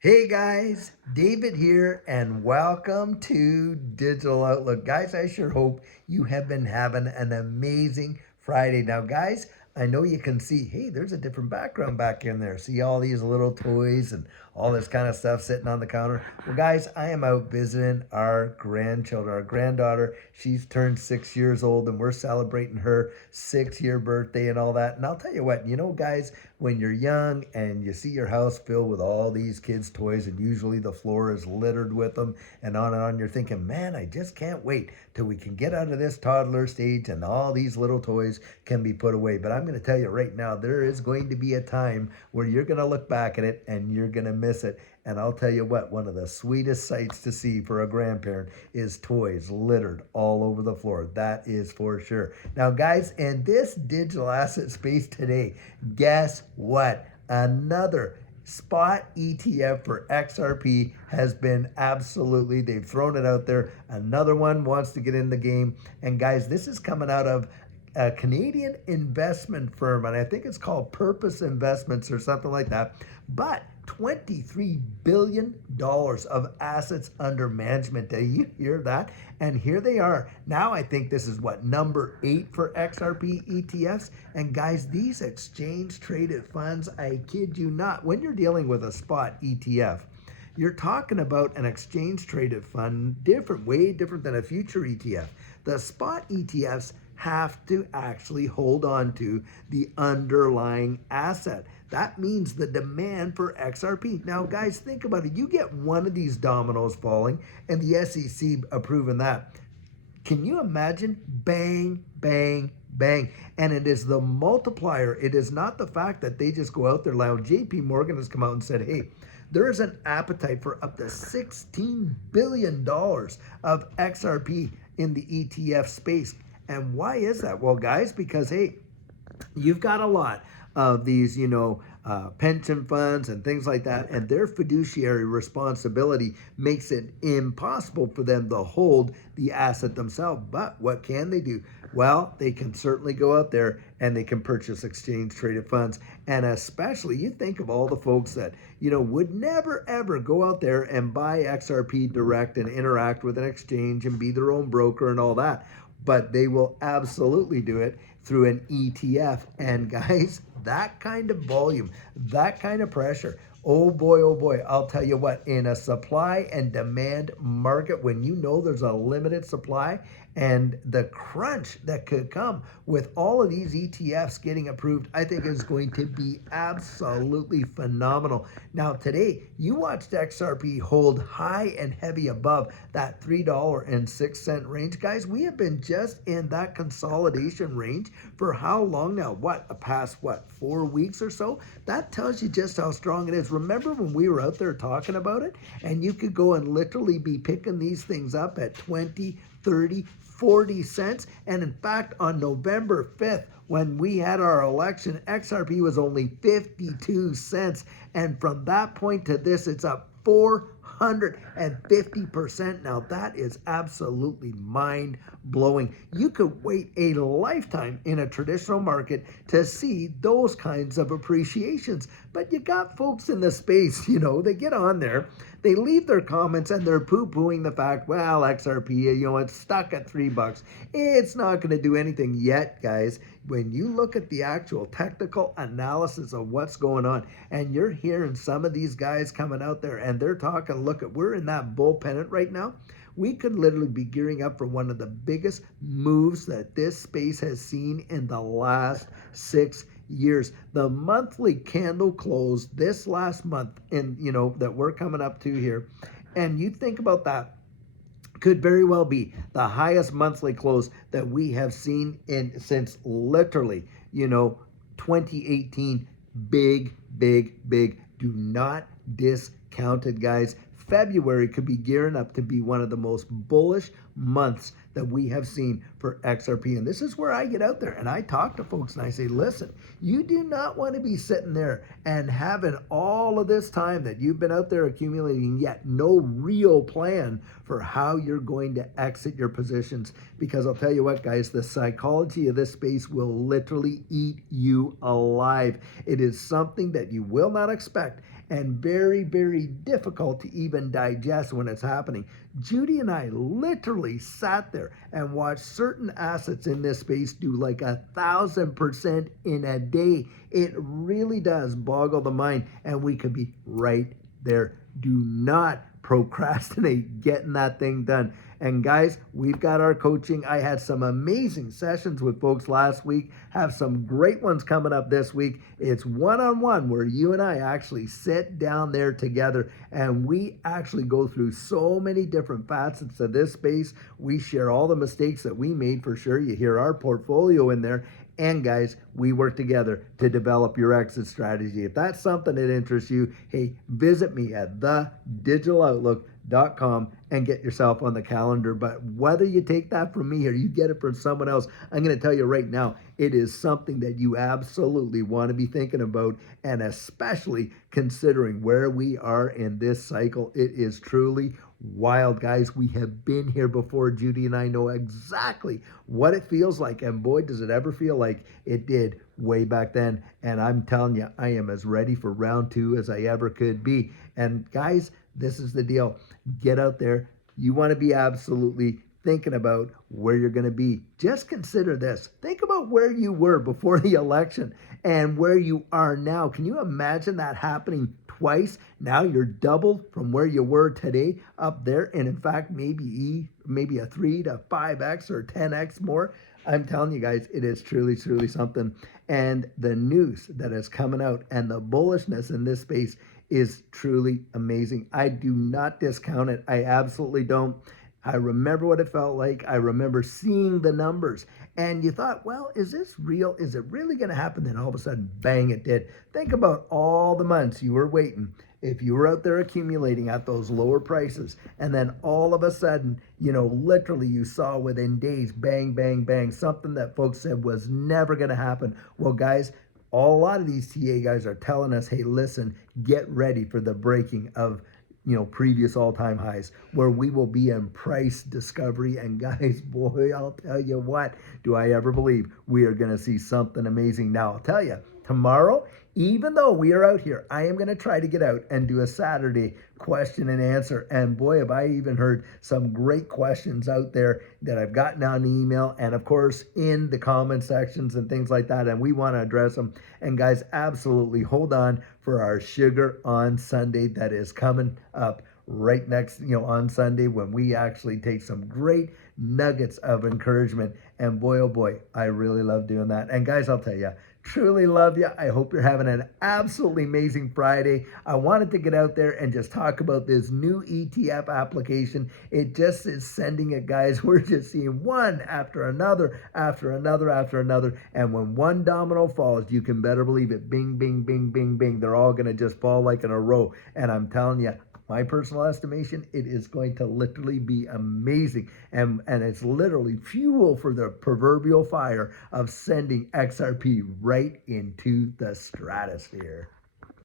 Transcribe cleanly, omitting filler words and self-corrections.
Hey guys, David here, and welcome to Digital Outlook. Guys, I sure hope you have been having an amazing Friday. Now, guys, I know you can see, hey, there's a different background back in there. See all these little toys and all this kind of stuff sitting on the counter. Well, guys, I am out visiting our grandchildren. Our granddaughter, she's turned 6 years old, and we're celebrating her 6 year birthday and all that. And I'll tell you what, guys, when you're young and you see your house filled with all these kids' toys, and usually the floor is littered with them, and on, you're thinking, man, I just can't wait till we can get out of this toddler stage and all these little toys can be put away. But I'm going to tell you right now, there is going to be a time where you're going to look back at it and you're going to miss it. And I'll tell you what, one of the sweetest sights to see for a grandparent is toys littered all over the floor. That is for sure. Now, guys, in this digital asset space today, guess what? Another spot ETF for XRP has been they've thrown it out there. Another one wants to get in the game. And guys, this is coming out of a Canadian investment firm, and I think it's called Purpose Investments or something like that. But $23 billion of assets under management. Do you hear that? And here they are. Now I think this is what, number 8 for XRP ETFs. And guys, these exchange traded funds, I kid you not, when you're dealing with a spot ETF, you're talking about an exchange traded fund, way different than a future ETF. The spot ETFs have to actually hold on to the underlying asset. That means the demand for XRP. Now, guys, think about it. You get one of these dominoes falling and the SEC approving that. Can you imagine? Bang, bang, bang. And it is the multiplier. It is not the fact that they just go out there loud. JP Morgan has come out and said, hey, there is an appetite for up to $16 billion of XRP in the ETF space. And why is that? Well, guys, because, hey, you've got a lot of these, pension funds and things like that, and their fiduciary responsibility makes it impossible for them to hold the asset themselves. But what can they do? Well, they can certainly go out there and they can purchase exchange traded funds. And especially, you think of all the folks that, would never ever go out there and buy XRP direct and interact with an exchange and be their own broker and all that, but they will absolutely do it through an ETF. And guys, that kind of volume, that kind of pressure, oh boy, I'll tell you what, in a supply and demand market, when there's a limited supply and the crunch that could come with all of these ETFs getting approved, I think is going to be absolutely phenomenal. Now, today, you watched XRP hold high and heavy above that $3.06 range. Guys, we have been just in that consolidation range for how long now? Past 4 weeks or so? That tells you just how strong it is. Remember when we were out there talking about it? And you could go and literally be picking these things up at 20, 30, 40 cents. And in fact, on November 5th, when we had our election, XRP was only 52 cents. And from that point to this, it's up 450%. Now, that is absolutely mind blowing. You could wait a lifetime in a traditional market to see those kinds of appreciations. But you got folks in the space, they get on there, they leave their comments, and they're poo-pooing the fact, well, XRP, it's stuck at $3. It's not going to do anything yet, guys. When you look at the actual technical analysis of what's going on, and you're hearing some of these guys coming out there, and they're talking, look, we're in that bull pennant right now. We could literally be gearing up for one of the biggest moves that this space has seen in the last 6 years. The monthly candle close this last month that we're coming up to here, and you think about that, could very well be the highest monthly close that we have seen since literally 2018. Big, big, big. Do not discount it, guys. February could be gearing up to be one of the most bullish months that we have seen for XRP. And this is where I get out there and I talk to folks and I say, listen, you do not want to be sitting there and having all of this time that you've been out there accumulating, yet no real plan for how you're going to exit your positions. Because I'll tell you what, guys, the psychology of this space will literally eat you alive. It is something that you will not expect. and very, very difficult to even digest when it's happening. Judy and I literally sat there and watched certain assets in this space do like 1,000% in a day. It really does boggle the mind, and we could be right there. Do not procrastinate getting that thing done. And guys, we've got our coaching. I had some amazing sessions with folks last week, have some great ones coming up this week. It's one-on-one where you and I actually sit down there together and we actually go through so many different facets of this space. We share all the mistakes that we made, for sure. You hear our portfolio in there. And guys, we work together to develop your exit strategy. If that's something that interests you, hey, visit me at thedigital.outlook.com and get yourself on the calendar. But whether you take that from me or you get it from someone else, I'm going to tell you right now, it is something that you absolutely want to be thinking about, and especially considering where we are in this cycle. It is truly wild, guys. We have been here before. Judy and I know exactly what it feels like, and boy, does it ever feel like it did way back then. And I'm telling you, I am as ready for round two as I ever could be. And guys, this is the deal. Get out there. You want to be absolutely thinking about where you're going to be. Just consider this. Think about where you were before the election and where you are now. Can you imagine that happening twice? Now you're doubled from where you were today up there, and in fact, maybe a 3 to 5x or 10x more. I'm telling you guys, it is truly, truly something. And the news that is coming out and the bullishness in this space is truly amazing. I do not discount it. I absolutely don't. I remember what it felt like. I remember seeing the numbers. And you thought, well, is this real? Is it really going to happen? Then all of a sudden, bang, it did. Think about all the months you were waiting. If you were out there accumulating at those lower prices, and then all of a sudden, literally you saw within days, bang, bang, bang, something that folks said was never going to happen. Well, guys, a lot of these TA guys are telling us, hey, listen, get ready for the breaking of previous all-time highs, where we will be in price discovery. And guys, boy, I'll tell you what, do I ever believe we are going to see something amazing. Now, I'll tell you, tomorrow, even though we are out here, I am going to try to get out and do a Saturday question and answer. And boy, have I even heard some great questions out there that I've gotten on email and, of course, in the comment sections and things like that. And we want to address them. And guys, absolutely hold on for our Sugar on Sunday that is coming up right next, on Sunday, when we actually take some great nuggets of encouragement. And boy, oh boy, I really love doing that. And guys, I'll tell you, truly love you. I hope you're having an absolutely amazing Friday. I wanted to get out there and just talk about this new ETF application. It just is sending it, guys. We're just seeing one after another, after another, after another. And when one domino falls, you can better believe it. Bing, bing, bing, bing, bing. They're all going to just fall like in a row. And I'm telling you, my personal estimation, it is going to literally be amazing. And it's literally fuel for the proverbial fire of sending XRP right into the stratosphere.